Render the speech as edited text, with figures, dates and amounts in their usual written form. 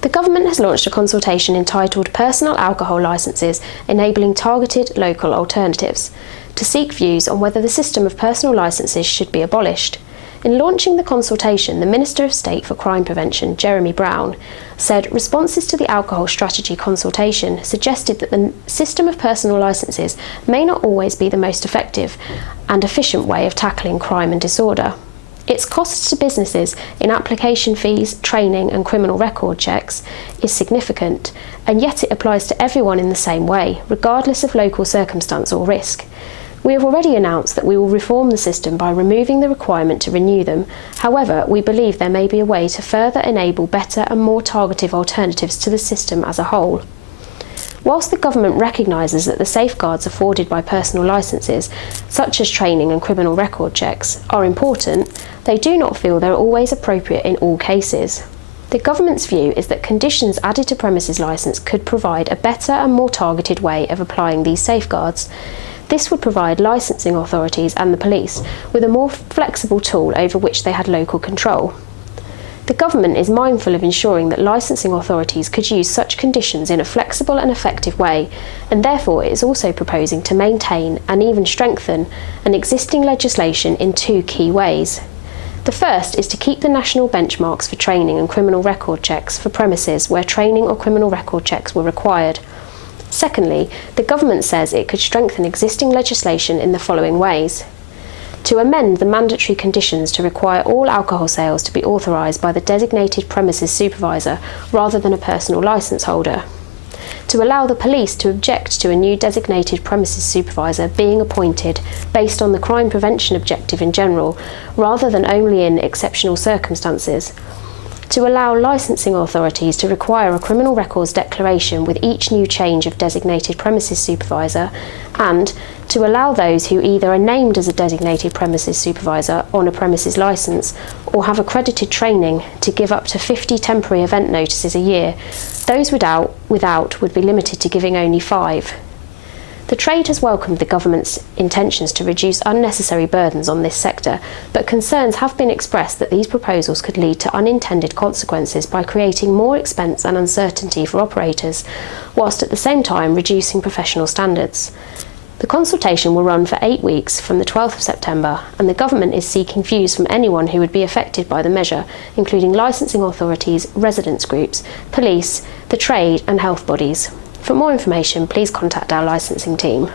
The government has launched a consultation entitled Personal Alcohol Licences Enabling Targeted Local Alternatives to seek views on whether the system of personal licences should be abolished. In launching the consultation, the Minister of State for Crime Prevention, Jeremy Brown, said responses to the alcohol strategy consultation suggested that the system of personal licences may not always be the most effective and efficient way of tackling crime and disorder. Its costs to businesses in application fees, training and criminal record checks is significant, and yet it applies to everyone in the same way, regardless of local circumstance or risk. We have already announced that we will reform the system by removing the requirement to renew them. However, we believe there may be a way to further enable better and more targeted alternatives to the system as a whole. Whilst the government recognises that the safeguards afforded by personal licences, such as training and criminal record checks, are important, they do not feel they're always appropriate in all cases. The government's view is that conditions added to premises licence could provide a better and more targeted way of applying these safeguards. This would provide licensing authorities and the police with a more flexible tool over which they had local control. The government is mindful of ensuring that licensing authorities could use such conditions in a flexible and effective way, and therefore it is also proposing to maintain and even strengthen an existing legislation in two key ways. The first is to keep the national benchmarks for training and criminal record checks for premises where training or criminal record checks were required. Secondly, the government says it could strengthen existing legislation in the following ways: to amend the mandatory conditions to require all alcohol sales to be authorised by the designated premises supervisor rather than a personal licence holder; to allow the police to object to a new designated premises supervisor being appointed based on the crime prevention objective in general, rather than only in exceptional circumstances; to allow licensing authorities to require a criminal records declaration with each new change of designated premises supervisor, and to allow those who either are named as a designated premises supervisor on a premises licence or have accredited training to give up to 50 temporary event notices a year. Those without would be limited to giving only 5. The trade has welcomed the government's intentions to reduce unnecessary burdens on this sector, but concerns have been expressed that these proposals could lead to unintended consequences by creating more expense and uncertainty for operators, whilst at the same time reducing professional standards. The consultation will run for 8 weeks from the 12th of September, and the government is seeking views from anyone who would be affected by the measure, including licensing authorities, residents groups, police, the trade and health bodies. For more information, please contact our licensing team.